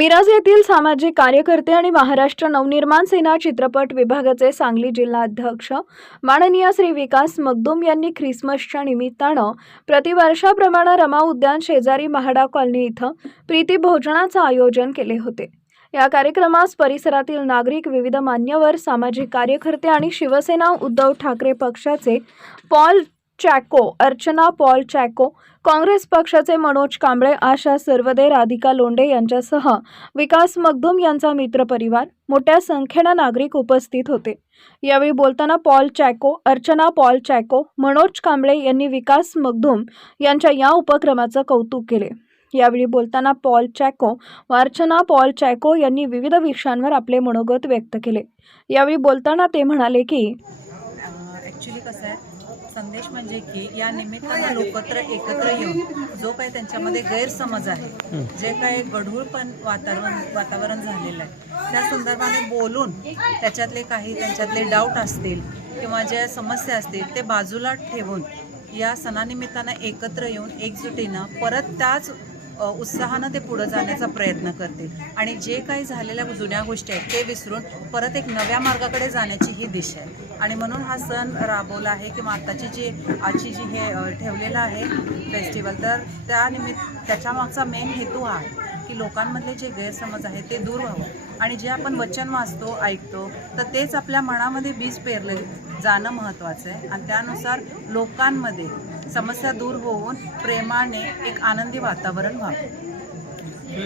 मिरज येथील सामाजिक कार्यकर्ते आणि महाराष्ट्र नवनिर्माण सेना चित्रपट विभागाचे सांगली जिल्हा अध्यक्ष माननीय श्री विकास मगदूम यांनी ख्रिसमसच्या निमित्तानं प्रतिवर्षाप्रमाणे रमा उद्यान शेजारी महाडा कॉलनी इथं प्रीती भोजनाचं आयोजन केले होते। या कार्यक्रमास परिसरातील नागरिक, विविध मान्यवर, सामाजिक कार्यकर्ते आणि शिवसेना उद्धव ठाकरे पक्षाचे पॉल चॅको, अर्चना पॉल चॅको, काँग्रेस पक्षाचे मनोज कांबळे, आशा सर्वदे, राधिका लोंढे यांच्यासह विकास मगदूम यांचा मित्रपरिवार, मोठ्या संख्येने नागरिक उपस्थित होते। यावेळी बोलताना पॉल चॅको, अर्चना पॉल चॅको, मनोज कांबळे यांनी विकास मगदूम यांच्या या उपक्रमाचं कौतुक केले। यावेळी बोलताना पॉल चॅको व अर्चना पॉल चॅको यांनी विविध विषयांवर आपले मनोगत व्यक्त केले। यावेळी बोलताना ते म्हणाले की ॲक्च्युली कसं आहे, संदेश म्हणजे की या निमित्ताने लोक एकत्र येऊन जो काही त्यांच्यामध्ये गैरसमज आहे, जे काही गढूळपण वातावरण झालेलं आहे, त्या संदर्भाने बोलून त्यांच्यातले डाऊट असतील किंवा ज्या समस्या असतील ते बाजूला ठेवून या सणानिमित्तानं एकत्र येऊन एकजुटीनं परत त्याच उत्साहानं ते पुढे जाण्याचा प्रयत्न करतील आणि जे काही झालेल्या जुन्या गोष्टी आहेत ते विसरून परत एक नव्या मार्गाकडे जाण्याची ही दिशा आहे। आणि म्हणून हा सण राबवला आहे किंवा आजची जी हे ठेवलेलं आहे फेस्टिवल, तर त्याच्या मागचा मेन हेतू हा आहे की लोकांमधले जे गैरसमज आहे ते दूर व्हावं आणि जे आपण वचन वाचतो, ऐकतो, तर तेच आपल्या मनामध्ये बीज पेरले जाणं महत्त्वाचं आहे आणि त्यानुसार लोकांमध्ये समस्या दूर होऊन प्रेमाने एक आनंदी वातावरण व्हावं।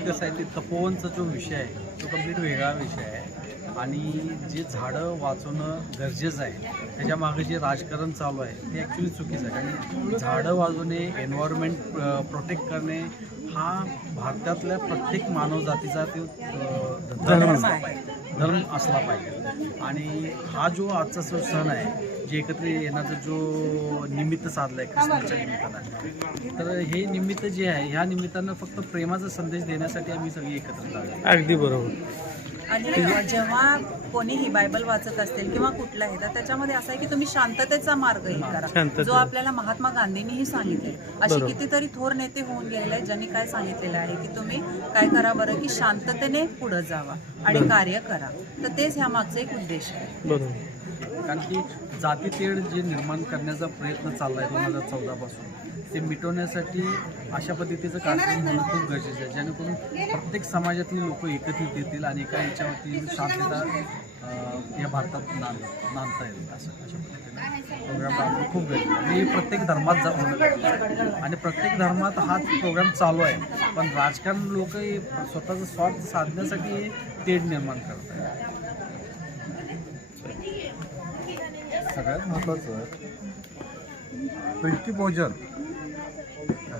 कसं आहे, ते तपोवनचा जो विषय आहे तो कम्प्लीट वेगळा विषय आहे आणि जे झाडं वाचवणं गरजेचं आहे त्याच्या मागे जे राजकारण चालू आहे ते ॲक्च्युली चुकीचं आहे। आणि झाडं वाचवणे, एन्व्हायरमेंट प्रोटेक्ट करणे हा भारतातल्या प्रत्येक मानवजातीचा तो धर्म असला पाहिजे। आणि हा जो आजचा जो सण आहे, जे एकत्र येण्याचा जो निमित्त साधला आहे ख्रिसमसच्या निमित्तानं, तर हे निमित्त जे आहे ह्या निमित्तानं फक्त प्रेमाचा संदेश देण्यासाठी आम्ही सगळी एकत्र झालो। अगदी बरोबर। आणि जेव्हा कोणीही बायबल वाचत असतील किंवा कुठलाही, तर त्याच्यामध्ये असं आहे की तुम्ही शांततेचा मार्ग हे करा, जो आपल्याला महात्मा गांधींनीही सांगितले। असे कितीतरी थोर नेते होऊन गेलेले आहेत ज्यांनी काय सांगितलेलं आहे की तुम्ही काय करा बरं, की शांततेने पुढे जावा आणि कार्य करा। तर तेच ह्या मागचा एक उद्देश आहे। बरोबर। कारण की जातीतेढ जे निर्माण करण्याचा प्रयत्न चालला आहे 2014 पासून, ते मिटवण्यासाठी अशा पद्धतीचं कार्यक्रम होणं खूप गरजेचं आहे, जेणेकरून प्रत्येक समाजातली लोक एकत्रित येतील आणि एका याच्यावरती शांतता या भारतात नांदता येईल अशा पद्धतीने प्रोग्राम राबवणं खूप गरजेचं आहे। आणि प्रत्येक धर्मात होणं गरजेचं आहे आणि प्रत्येक धर्मात हा प्रोग्राम चालू आहे, पण राजकारण लोक स्वतःचा स्वार्थ साधण्यासाठी तेढ निर्माण करत आहेत। सगळ्यात महत्त्वाचं प्रीतिभोजन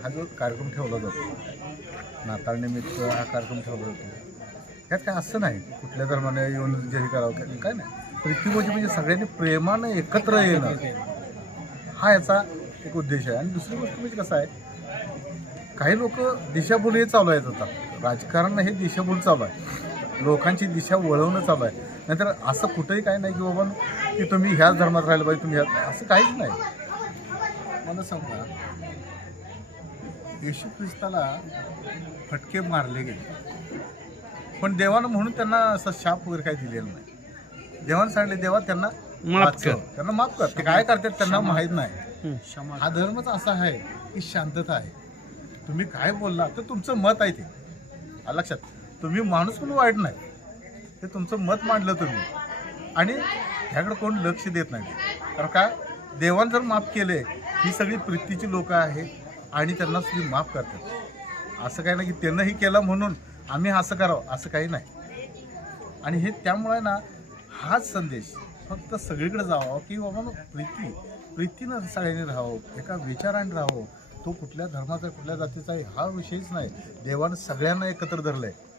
हा जो कार्यक्रम ठेवला जातो, नाताळनिमित्त हा कार्यक्रम ठेवला जातो, त्यात काय असं नाही की कुठल्या धर्माने येऊन जे करावं, काय नाही। प्रीतिभोजन म्हणजे सगळ्यांनी प्रेमानं एकत्र येणं हा याचा एक उद्देश आहे। आणि दुसरी गोष्ट म्हणजे कसं आहे, काही लोक दिशाभूल हे चालू आहेत, आता राजकारण हे दिशाभूल चालू आहे, लोकांची दिशा वळवणं चालू आहे। नाहीतर असं कुठंही काही नाही की बाबा की तुम्ही ह्याच धर्मात राहिलं पाहिजे, तुम्ही असं काहीच नाही। मला सांगा, येशू ख्रिस्ताला फटके मारले गेले, पण देवानं म्हणून त्यांना असं शाप वगैरे काही दिलेलं नाही। देवानं सांगितले, देवा त्यांना माफ कर, ते काय करतात त्यांना माहीत नाही। हा धर्मच असा आहे की शांतता आहे, तुम्ही काय बोलला तर तुमचं मत आहे, ते लक्षात, तुम्ही माणूस पण वाईट नाही, ते तुमचं मत मांडलं तुम्ही आणि ह्याकडे कोण लक्ष देत नाही। कारण का, देवानं जर माफ केले, ही सगळी प्रीतीची लोक आहेत आणि त्यांना सगळी माफ करतात। असं काही नाही की त्यांनाही केलं म्हणून आम्ही असं करावं, असं काही नाही। आणि हे त्यामुळे ना हाच संदेश फक्त सगळीकडे जावा की बाबा प्रीतीनं सगळ्यांनी राहावं, एका विचाराने राहावं। तो कुठल्या धर्माचा, कुठल्या जातीचा आहे हा विषयच नाही। देवानं सगळ्यांना एकत्र धरलं आहे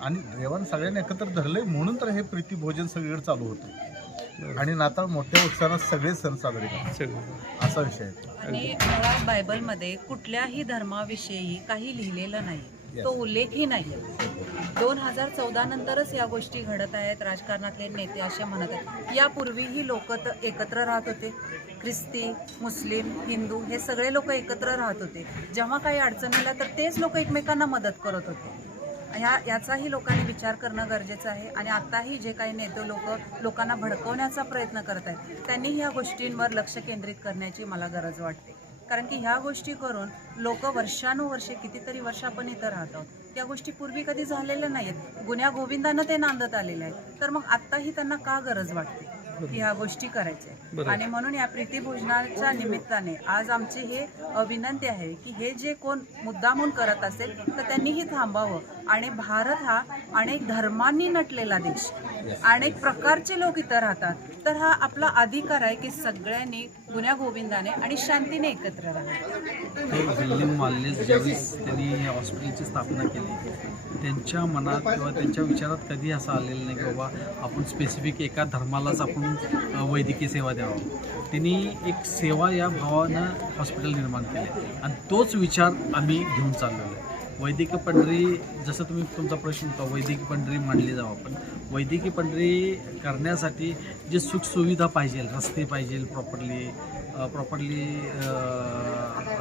आणि देवानं सगळ्यांना एकत्र धरले म्हणून तर हे प्रीतिभोजन सगळीकडे चालू होतं आणि नाताळ मोठ्या उत्साहात सगळे सण साजरे करतात, असा विषय आहे। आणि मुळात बायबलमध्ये कुठल्याही धर्माविषयी काही लिहिलेलं नाही, तो उल्लेखही नाही। 2014 नंतरच या गोष्टी घडत आहेत। राजकारणातले नेते असे म्हणत आहेत, यापूर्वीही लोक एकत्र राहत होते, ख्रिस्ती, मुस्लिम, हिंदू हे सगळे लोक एकत्र राहत होते। जेव्हा काही अडचण आल्या तर तेच लोक एकमेकांना मदत करत होते याचाही लोकांनी विचार करणं गरजेचं आहे. आणि आताही जे काही नेते लोकांना भडकवण्याचा प्रयत्न करत आहेत त्यांनी ह्या गोष्टींवर लक्ष केंद्रित करण्याची मला गरज वाटते. कारण की ह्या गोष्टी करून लोक वर्षानुवर्षे कितीतरी वर्ष आपण इथं राहत आहोत. या गोष्टी पूर्वी कधी झालेल्या नाहीत. गुन्ह्या गोविंदानं ते नांदत आलेले आहेत. तर मग आत्ताही त्यांना का गरज वाटते की ह्या गोष्टी करायच्या? आणि म्हणून या प्रीतिभोजनाच्या निमित्ताने आज आमची हे विनंती आहे की हे जे कोण मुद्दामून करत असेल तर त्यांनीही थांबावं. आणि भारत हा अनेक धर्मांनी नटलेला देश, अनेक प्रकारचे लोक इथं राहतात. तर हा आपला अधिकार आहे की सगळ्यांनी गुन्ह्या गोविंदाने आणि शांतीने एकत्र राहावं. विल्यम वाल्लेस ज्यावेळेस त्यांनी हॉस्पिटलची स्थापना केली त्यांच्या मनात किंवा त्यांच्या विचारात कधी असं आलेलं नाही की बाबा आपण स्पेसिफिक एका धर्मालाच आपण वैद्यकीय सेवा द्यावं. त्यांनी एक सेवा या भावानं हॉस्पिटल निर्माण केले आणि तोच विचार आम्ही घेऊन चाललेलो आहे. वैद्यकीय पंढरी जसं तुम्ही तुमचा प्रश्न होता वैद्यकीय पंढरी मांडली जावं, पण वैद्यकीय पंढरी करण्यासाठी जे सुखसुविधा पाहिजे, रस्ते पाहिजे प्रॉपरली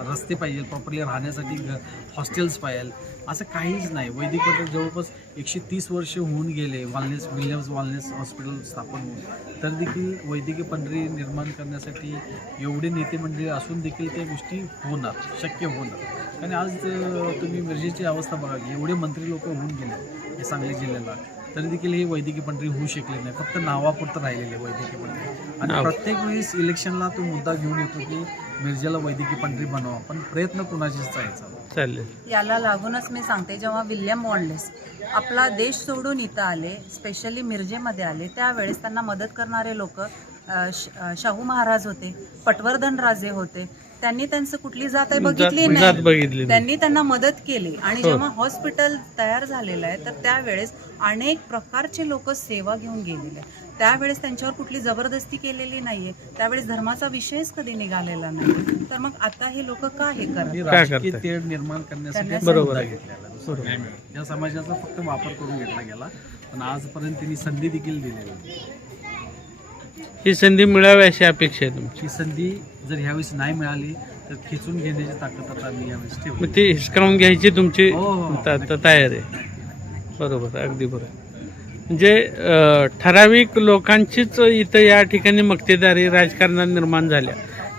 रस्ते पाहिजे, प्रॉपरली राहण्यासाठी हॉस्टेल्स पाहिजे, असं काहीच नाही. वैद्यकीय पंढरी जवळपास 130 वर्ष होऊन गेले विल्यम्स वालनेस हॉस्पिटल स्थापन होऊन, तर देखील वैद्यकीय पंढरी निर्माण करण्यासाठी एवढे नेते मंडळी असून देखील त्या गोष्टी शक्य होणार. आणि आज तुम्ही मिरजेची अवस्था बघा की एवढे मंत्री लोक होऊन गेले हे सांगली जिल्ह्याला, तरी देखील हे वैद्यकीय पंढरी होऊ शकले नाही. फक्त नावापुरतं राहिलेले वैद्यकीय पंढरी. आणि प्रत्येक वेळेस इलेक्शनला तो मुद्दा घेऊन येतो की मिरजेला वैद्यकीय पंढरी बनवा, पण प्रयत्न कुणाचीच चालेल. याला लागूनच मी सांगते, जेव्हा विल्यम वॉलेस आपला देश सोडून इथं आले, स्पेशली मिरजेमध्ये आले, त्यावेळेस त्यांना मदत करणारे लोक शाहू महाराज होते, पटवर्धन राजे होते. त्यांनी त्यांचं कुठली जात बघितली नाही, त्यांनी त्यांना मदत केली. आणि जेव्हा हॉस्पिटल तयार झालेलं आहे तर त्यावेळेस अनेक प्रकारचे लोक सेवा घेऊन गेलेले आहेत. त्यावेळेस त्यांच्यावर कुठली जबरदस्ती केलेली नाहीये, त्यावेळेस धर्माचा विषयच कधी निघालेला नाही. तर मग आता हे लोक का हे करतात? राजकीय तेढ निर्माण करण्यासाठी मुद्दा घेतलेला, या समाजाचा फक्त वापर करून घेतला गेला. पण आजपर्यंत त्यांनी संधी देखील दिलेली. ही संधी मिळावी अशी अपेक्षा आहे तुमची? ही संधी जर ह्यावेळेस नाही मिळाली तर खेचून घेण्याची ताकद आता आम्ही यावेळेस ठेवू. मग ते हिसकावून घ्यायची तुमची हो. तयार आहे? बरोबर, अगदी बरोबर. म्हणजे ठराविक लोकांचीच इथं या ठिकाणी मक्तेदारी राजकारणात निर्माण झाल्या,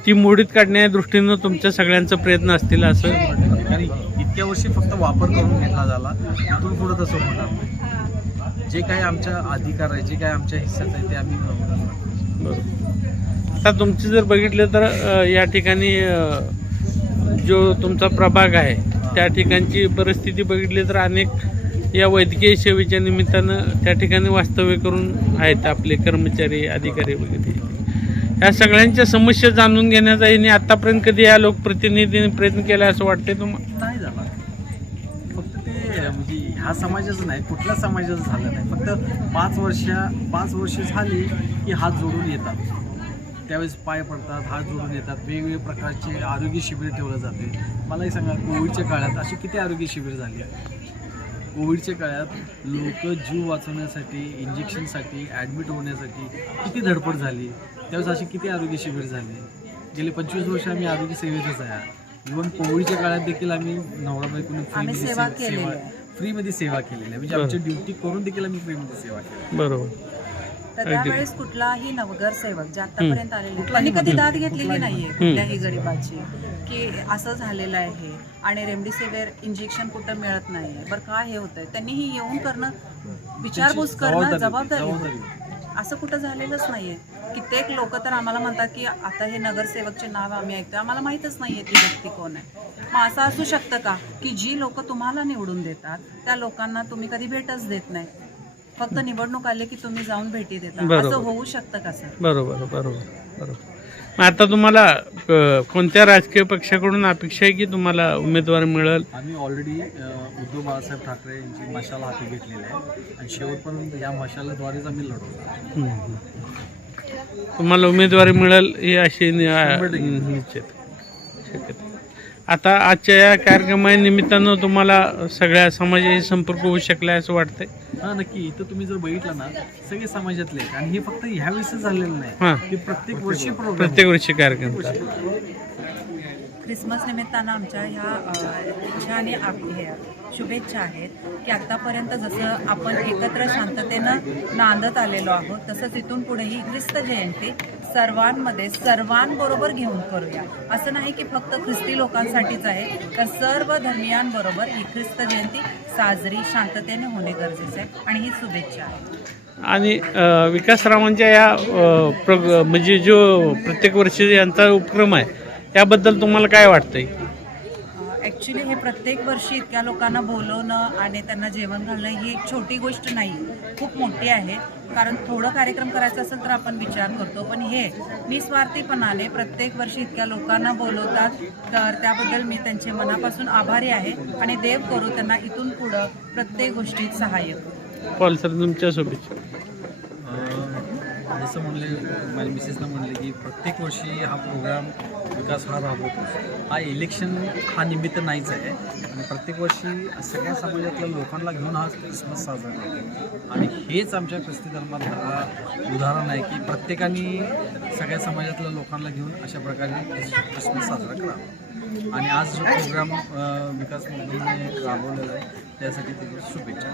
ती मोडीत काढण्याच्या दृष्टीनं तुमच्या सगळ्यांचा प्रयत्न असतील असं? आणि इतक्या वर्षी फक्त वापर करून घेतला झाला, इथून पुढं तसं होणार नाही. जे काही आमच्या अधिकार आहे, जे काही आमच्या हिस्सात आहे ते आम्ही बरोबर. आता तुमची जर बघितलं तर या ठिकाणी जो तुमचा प्रभाग आहे त्या ठिकाणची परिस्थिती बघितली तर अनेक या वैद्यकीय सेवेच्या निमित्तानं त्या ठिकाणी वास्तव्य करून आहेत आपले कर्मचारी, अधिकारी वगैरे. या सगळ्यांच्या समस्या जाणून घेण्याचा यांनी आतापर्यंत कधी या लोकप्रतिनिधींनी प्रयत्न केला असं वाटतंय तुम्हाला? नाही झाला. फक्त ते म्हणजे ह्या समाजाचं नाही, कुठल्या समाजाचं झालं नाही. फक्त 5 वर्ष झाली की हात जोडून येतात, त्यावेळेस पाय पडतात, हात जोडून येतात. वेगवेगळे प्रकारचे आरोग्य शिबिर ठेवलं जाते. मलाही सांगा, कोविडच्या काळात अशी किती आरोग्य शिबिर झाली? कोविडच्या काळात लोक जीव वाचवण्यासाठी, इंजेक्शनसाठी, ॲडमिट होण्यासाठी किती धडपड झाली. त्यावेळेस अशी किती आरोग्य शिबिर झाले. गेले 25 वर्ष आम्ही आरोग्य सेवेतच आहे. इव्हन कोविडच्या काळात देखील आम्ही नवरा बायकोने फ्रीमध्ये सेवा केलेली आहे. म्हणजे आमची ड्युटी करून देखील आम्ही फ्रीमध्ये सेवा केली. बरोबर. तर त्यावेळेस कुठलाही नगरसेवक जे आतापर्यंत आलेले त्यांनी कधी दाद घेतलेली नाहीये कुठल्याही गरीबाची की असं झालेलं आहे आणि रेमडेसिवीर इंजेक्शन कुठं मिळत नाहीये, बरं काय हे होतंय. त्यांनीही येऊन करणं, विचारपूस करणं जबाबदारी. असं कुठं झालेलंच नाहीये. कित्येक लोक तर आम्हाला म्हणतात की आता हे नगरसेवकचे नाव आम्ही ऐकतो, आम्हाला माहीतच नाहीये ती व्यक्ती कोण आहे. मग असं असू शकतं का की जी लोक तुम्हाला निवडून देतात त्या लोकांना तुम्ही कधी भेटच देत नाही, फक्त निवडणूक आले की तुम्ही जाऊन भेटी देता? असं होऊ शकतं का सर? बरोबर बरोबर बरोबर. मग आता तुम्हाला कोणत्या राजकीय पक्षाकडून अपेक्षा आहे की तुम्हाला उमेदवार मिळेल? आम्ही ऑलरेडी उद्धव बाळासाहेब ठाकरे यांची मशाल हाती घेतलेली आहे आणि शेवटपर्यंत या मशालाद्वारेच आम्ही लढवतो. तुम्हाला उमेदवारी मिळेल ही अशी निश्चित शक्यता. आता आजच्या या कार्यक्रमानिमित्तानं तुम्हाला सगळ्या समाजाशी संपर्क होऊ शकला असं वाटतंय? हां, नक्की. इथं तुम्ही जर बघितलं ना, सगळे समाजातले आहेत. आणि हे फक्त ह्यावेळेस झालेलं हां. नाही, हे प्रत्येक वर्षी कार्यक्रम ख्रिसमस निमित्तानं आमच्या ह्या आणि हे शुभेच्छा आहेत की आत्तापर्यंत जसं आपण एकत्र शांततेनं नांदत आलेलो आहोत, तसंच इथून पुढेही ख्रिस्त जयंती सर्वांमध्ये सर्वांबरोबर घेऊन करूया. असं नाही की फक्त ख्रिस्ती लोकांसाठीच आहे, तर सर्व धर्मियांबरोबर ही ख्रिस्त जयंती साजरी शांततेने होणे गरजेचे आहे आणि ही शुभेच्छा आहे. आणि विकासरावांच्या या म्हणजे जो प्रत्येक वर्षी यांचा उपक्रम आहे याबद्दल तुम्हाला काय वाटतंय? ॲक्च्युली हे प्रत्येक वर्षी इतक्या लोकांना बोलवणं आणि त्यांना जेवण घालणं ही एक छोटी गोष्ट नाही, खूप मोठी आहे. कारण थोडं कार्यक्रम करायचा असेल तर आपण विचार करतो, पण हे निस्वार्थीपणाने प्रत्येक वर्षी इतक्या लोकांना बोलवतात, तर त्याबद्दल मी त्यांचे मनापासून आभारी आहे आणि देव करू त्यांना इथून पुढं प्रत्येक गोष्टीत सहाय्य करू. पॉल सर, तुमच्या शुभेच्छा. जसं म्हणले माझ्या मिसेसनं म्हणले की प्रत्येक वर्षी हा प्रोग्राम विकास हा राबवतो. हा इलेक्शन हा निमित्त नाहीच आहे आणि प्रत्येक वर्षी सगळ्या समाजातल्या लोकांना घेऊन हा क्रिसमस साजरा करतो आणि हेच आमच्या ख्रिस्ती धर्मात हा उदाहरण आहे की प्रत्येकाने सगळ्या समाजातल्या लोकांना घेऊन अशा प्रकारे क्रिसमस साजरा करावा. आणि आज जो प्रोग्राम विकास मंत्र्यांनी राबवलेला आहे त्यासाठी त्याची शुभेच्छा.